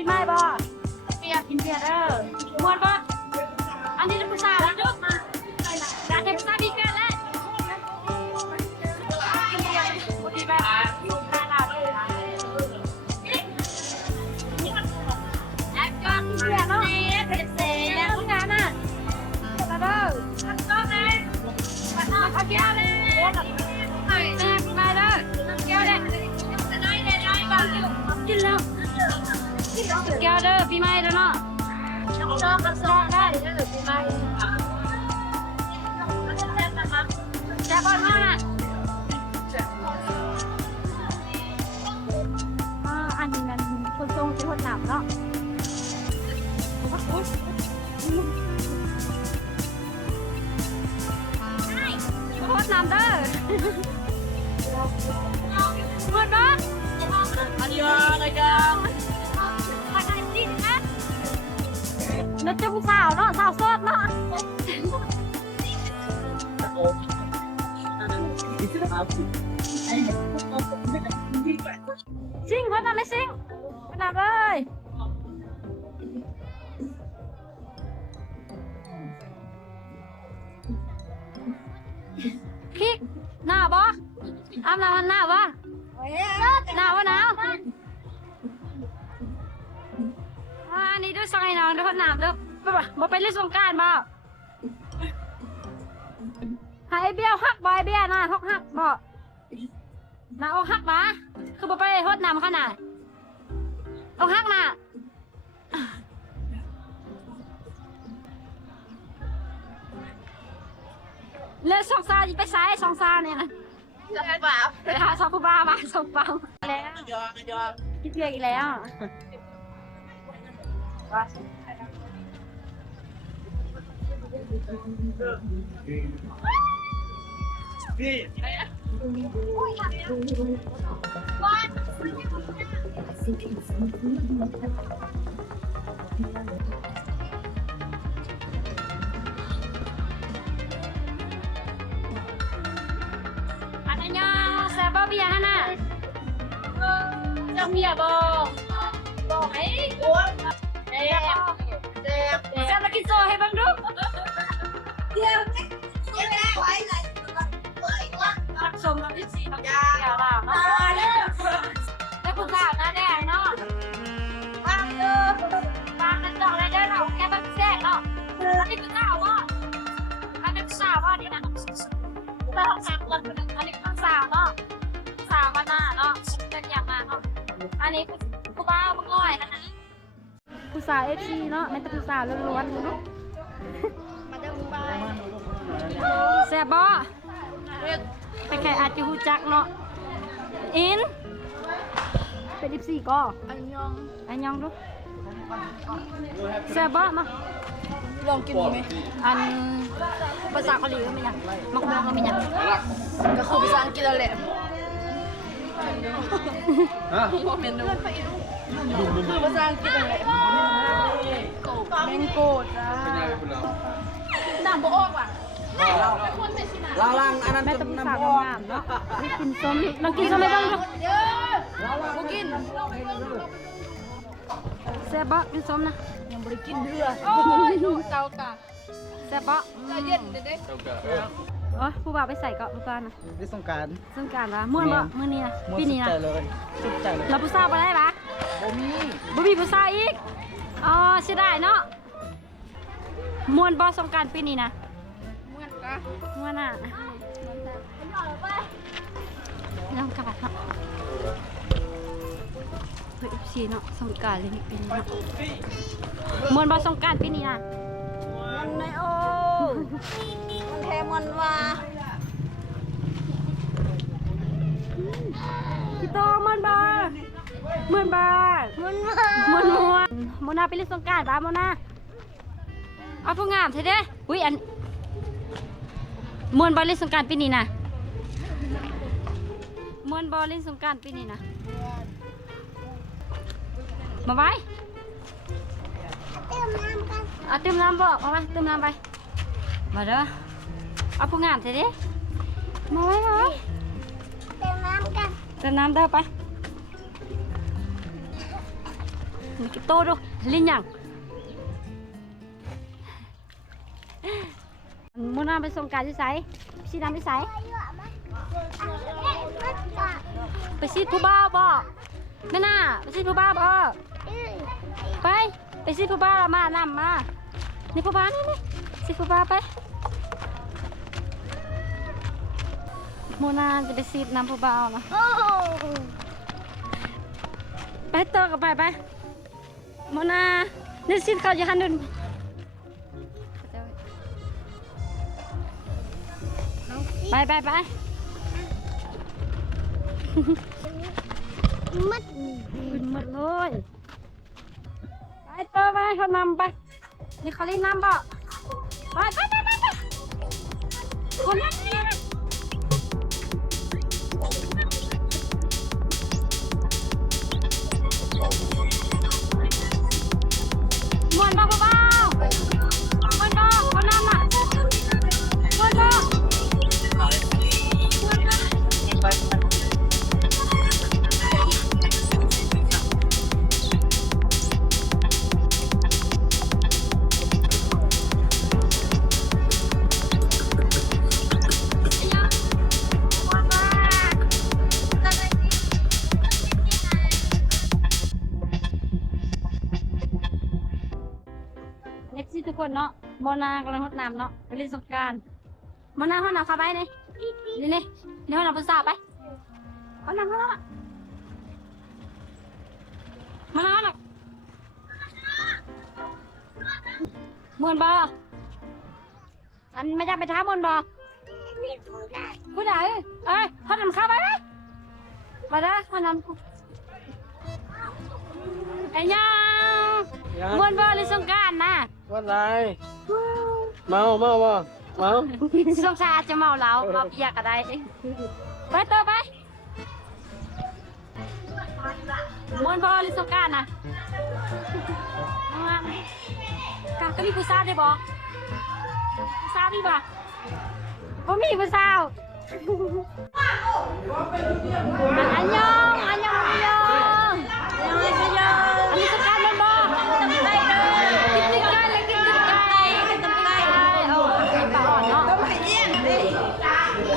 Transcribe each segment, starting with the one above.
ปีใหม่บ่เปียกินเบียร์เด้อมวนบ่อันนี้ผู้สาวแล้วลูกมาอยากเห็นผู้สาวดีกันแล้วกินเบียร์ดีไหมน่ารักเลยแอบจอดเบียร์เนาะเซ่แล้วทุกงานน่ะมาเด้อก็ไงเอาแก้วเลยแม่มาเด้อแก้วเลยกินแล้วแก้วเด้อปีใหม่แล้วเนาะชอบกันซอกได้เด้อปีใหม่แซ่บบ้านมาน่ะอันนี้มันคนทรงเป็นคนหนำเนาะโคตรหนำเด้อหมดปะอันนี้อะไรกันอะไรจริงนะนึกจะผู้สาวเนาะสาวโสดเนาะซิงคนทำไม่ซิงขนาดเลยคิกหน้าบ่อาบน้ำหน้าบ่หนาวหนาวอันนี้ด้วยซอยน้องด้วยคนหนาวด้วยบ่ไปเล่นสงกรานต์บ่หายเบี้ยวหักบ่เบี้ยนะทกหักบ่น่าเอาหักบ่คือบ่ไปฮดน้ำขนาดเอาหักน่ะเลือกสองซาไปซ้ายสองซาเนี่ยนะสองบ่าวไปหาสองผู้บ่าวมาสองบ่าวแล้วคิดเพียงอีกแล้วอันนี้แซ่บเบียร์ฮะน่ะจะเบียร์บอกไหมแซ่บมากินโซ่ให้บ้างดูเดี๋ยวไว้เลยผักสมน้ำที่สีน้ำเขียวเปล่าเนาะแล้วคุณสาวหน้าแดงเนาะปางกันจอกอะไรได้เนาะแค่แบบแซ่บเนาะอันนี้คือสาวว่าอันนี้คือสาวว่านี่นะแต่ของสาวคนอันนี้คือสาวเนาะสาวมาหน้าเนาะเป็นอย่างมาเนาะอันนี้คือผู้บ้าผู้ง่อยนะผู้สาวFCเนาะไม่แต่ผู้สาวล้วนๆเนาะมาเดินไปแซ่บบ่ใครอาจจะหูจักเนาะอินเป็น14ก็อันยองดูแซ่บบ่มาลองกินดูไหมอันภาษาเกาหลีก็มีอย่างมักม่วงก็มีอย่างก็คือภาษาอังกฤษแล้วแหละเมนูคือภาษาอังกฤษอะไรแมงโก้จ้าน้ำโบออกว่ะเราล่างอันนั้นเป็นน้ำโบออกเนาะกินส้มลองกินส้มไม่ต้องลูกกูกินแซ่บกินส้มนะยังบริกินเดือดโอ้ยลูกเจ้ากะแซ่บจะเย็นเด็ดเจ้ากะอ๋อผู้บ่าวไปใส่เกาะลูกกันนะนี่สงการละม่วนบ่มื้อนี้นะปีนี้นะสุดใจเลยเราผู้สาวไปได้ปะบ่มีผู้สาวอีกอ๋อเสียดายเนาะม่วนบ่สงกรานต์ปีนี้นะม่วนอ่ะน้ำกาดเนาะเฮ้ยชีเนาะสงกรานต์เลยปีนี้เนาะม่วนบ่สงกรานต์ปีนี้นะม่วนในโอ้มันแทม่วนว่าพี่โตม่วนบ่ม่วนบ่โมนาไปเล่นสงกรานต์ป่ะโมนาเอาผู้งามเถอะเด้อุ้ยอันม่วนบ่เล่นสงกรานต์ปีนี้นะม่วนบ่เล่นสงกรานต์ปีนี้นะมาไว้เอาเติมน้ำบ่มาไว้เติมน้ำไปมาเด้อเอาผู้งามเถอะเด้มาไว้เติมน้ำกันเติมน้ำเด้อไป มีกิโตดูลิ้นยังมูนาไปส่งการที่ไสชีน้ำที่ไสไปซีดผู้บ้าบ่แม่น่าไปซีดผู้บ้าบ่ไปซีดผู้บ้าละมานำมานี่ผู้บ้านี่ซีดผู้บ้าไปมูนาจะไปซีดน้ำผู้บ้านะไปเตอกับไปมูนานี่ซีดเขาอยู่หันดุนไปมัดขึ้นหมดเลยไปเตอไปเขานำไปนี่เขาเล่นน้ำบ่ไปคนนั้นมวนบ่เบาๆมวนบ่เขานำอ่ะมวนบ่ทุกคนเนาะโมนากำลังรดน้ำเนาะไปเล่นสงกรานต์โมนาเขาหนักเข้าไปนี่นี่เขาหนักภาษาไปเขาหนักมวนบ่อันไม่จำไปท้ามวนบ่ผู้ใดเขาหนักเข้าไปมาได้เขาหนักไอ้ยังมวนบ่เล่นสงกรานต์นะว่าไรเมาบ่สงสารจะเมาแล้วเมาเบียร์ก็ได้ไปต่อไปมวนบอลลิสงการนะการก็มีผู้สาวได้บอกผู้สาวมีบ่บ่มีผู้สาวอันยองอันนี้สงการมันบ่กินติ๊กไก่เลยกินติ๊กไก่ปลาอ่อนเนาะ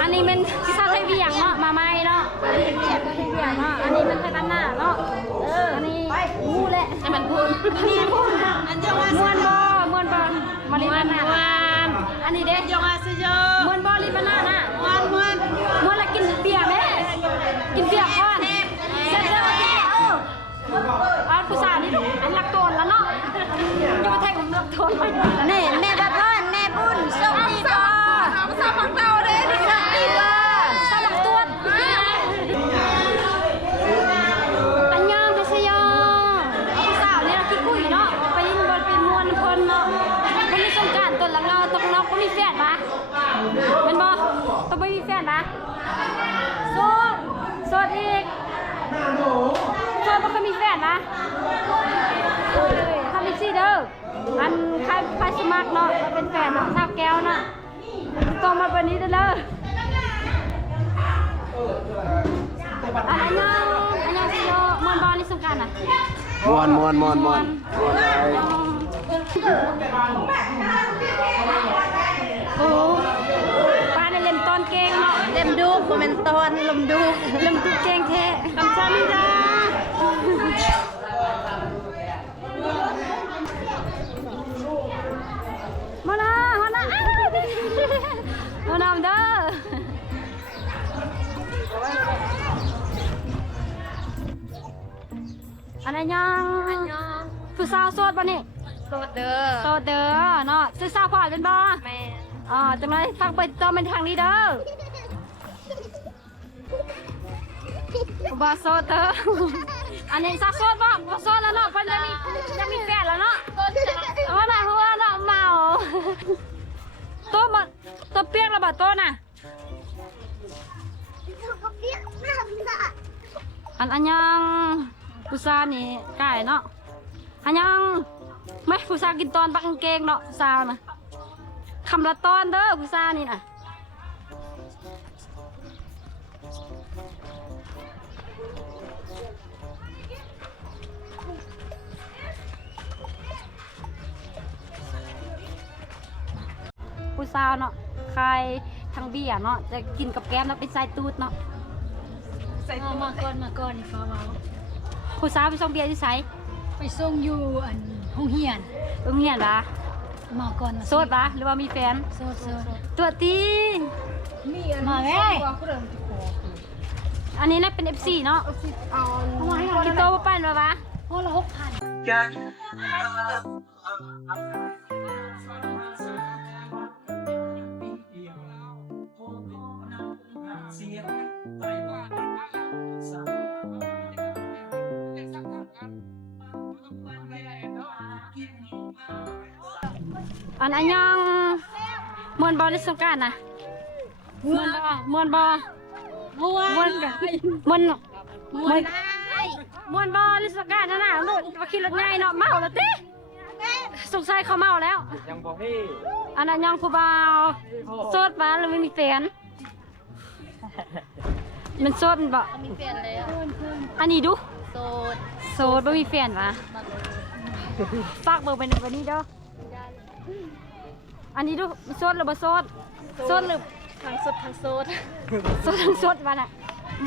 อันนี้เป็นพิซซ่าไทยเวียงเนาะมาใหม่เนาะอันนี้เป็นเวียงเนาะอันนี้เป็นไทยบ้านหน้าเนาะอันนี้มูแหละแต่มันพูนนี่พูนมวนบอมาลิบ้านหน้าอันนี้เด็กยองอาซิโยมวนบอลิบ้านหน้าน่ะมวนแล้วกินเบียร์แม่กินเบียร์ก่อนเสร็จแล้วเอาผู้สาวนี่ลูกอันรักโตนแล้วเนาะจะมาแทงผมรักโตนไปนี่แม่บัดร้อนแม่บุญส่งดีบ่สาวมักเต่าเด้ส่งดีบ่สาวมักตัวอันยองเฮซโยผู้สาวนี่เราคิดคุยเนาะไปยินบอลเป็นมวนคนเนาะคนมีสงการต้นหลังเราตกนอกก็มีแฟนปะมันบ่ต้องไม่มีแฟนนะโสดอีกโสดบ่เคยมีแฟนนะทำอีกสิเด้ออันใครไปสมัครเนาะมาเป็นแฟนสาวแก้วเนาะต้องมาวันนี้เด้ออันยังสิโยมวนบอลในสงการน่ะมวนโอ้ป้าในเล่มตอนเก่งเนาะ เล่มดูโมเมนตอนลมดู เล่มเก่งแท้คำชามิดามาละมาละมาน้ำเด้ออันนั้นยังผู้สาวโสดบ่นี่ โซเดอร์ โสดเด้อเนาะซื้อสาวพอเป็นบ่ แม่ จังไรฟังไปต่อเป็นทางนี้เด้อบ่โสดเด้ออันนี้สาวโสดบ่โสดแล้วเนาะเพิ่นจะมีแฟนแล้วเนาะเพราะว่าเนาะเมาตัวเปียกแล้วบ่ตัวน่ะอันยังผู้สาวนี่ไก่เนาะอันยังไม่ผู้สาวกินตอนปักกางเกงเนาะผู้สาวนะคำละตอนเด้อผู้สาวนี่นะ สาวเนาะคายทางเบี้ยเนาะจะกินกับแก้มแล้วเป็นไส้ตูดเนาะ มาก่อนนี่ฟ้าว่า ผู้สาวไปส่งเบียร์ที่ไส ไปส่งอยู่อันห้องเฮียน โรงเรียนปะ มาก่อน โสดปะหรือว่ามีแฟน โซด ตัวตี มาแม่ อันนี้น่าเป็น FC เนาะกินโตบ่ปั้นปะ ห้องละ6,000 อันยังมวนบอลในสงกรานต์นะมวนบอมวนกันมวนบอลในสงกรานต์นั่นน่ะรถมาขี่รถง่ายเนาะเมาแล้วติสงสัยเขาเมาแล้ว ยังบอกพี่ อันนั้นยังผู้บ่าวโสดปะหรือไม่มีแฟนมันโสดบ่ มีแฟนแล้ว อันนี้ดู โซด โสดบ่มีแฟนปะฝากเบอร์ไปหนึ่งวันนี้เด้ออันนี้ดูโสดหรือบ่โสดโสดหรือ ทั้งสดทั้งโซด โสดทั้งโสดวะน่ะ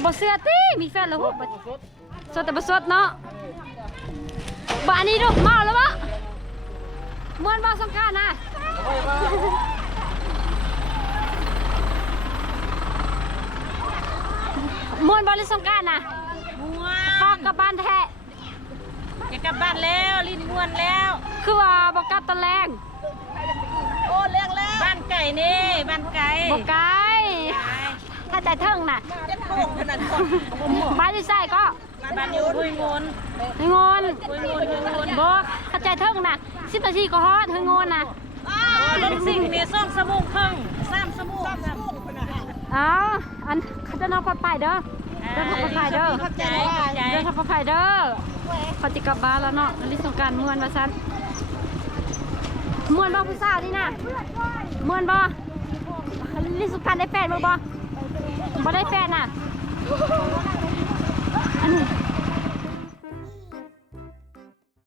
บ่เชื่อติมีแฟนแล้วบ่โสดแต่บ่โสดเนาะบ่อันนี้ดูเมาแล้วบ่ม่วนบ่สงกรานต์น่ะม่วนบ่ในสงกรานต์น่ะ ม่ว ฝากกลับบ้านแท้ จะกลับบ้านแล้วลิ้นม่วนแล้ว คือว่าบ่กลับตอนแรง โอ้เลี้ยงแล้วบ้านไก่นี่บ้านไก่ บ่ไกลถ้าแต่เทิงน่ะ เจ็ดโป่งขนาดคน บ้านที่ใส่ก็ บ้านอยู่ห้วยงน ให้งอน ห้วยงน บ่ถ้าใจเทิงน่ะ10นาทีก็ฮอดให้งอนน่ะ รถสิ่งนี่2 ชั่วโมงครึ่ง3 ชั่วโมง เอาอันเขาจะนอนปลอดภัยเด้อเดินทางปลอดภัยเด้อ เข้าใจ เดินทางปลอดภัยเด้อเขาจะกลับบ้านแล้วเนาะนาฬิสงกรานต์ม่วนว่าซั่นม่วนบ่ผู้สาวนี่น่ะม่วนบ่นาฬิสงกรานต์ได้แฟนบ่บ่ได้แฟนน่ะอันนี้